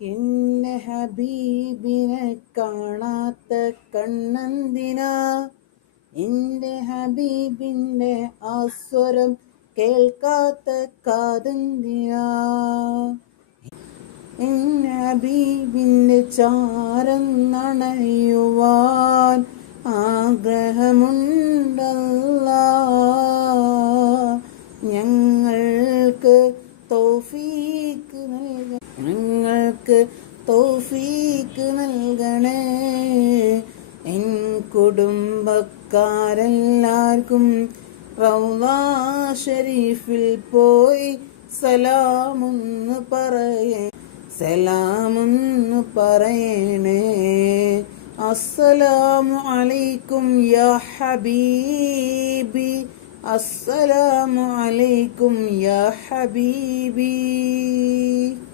എന്നെ ഹബീബിനെ കാണാത്ത കണ്ണെന്തിനാ? എന്റെ ഹബീബിന്റെ ആസ്വരം കേൾക്കാത്ത കാതെന്തിനാ? എന്നെ ഹബീബിന്റെ ചാരം നണയുവാൻ ആഗ്രഹമുണ്ടല്ലാ. ഞങ്ങൾക്ക് തൗഫീക്ക് നൽകണേ. എൻ കുടുംബക്കാരെല്ലാവർക്കും റൗള ഷരീഫിൽ പോയി സലാമൊന്ന് പറയണേ. അസ്സലാമു അലൈക്കും യാ ഹബീബി, അസ്സലാമു അലൈക്കും യാ ഹബീബി.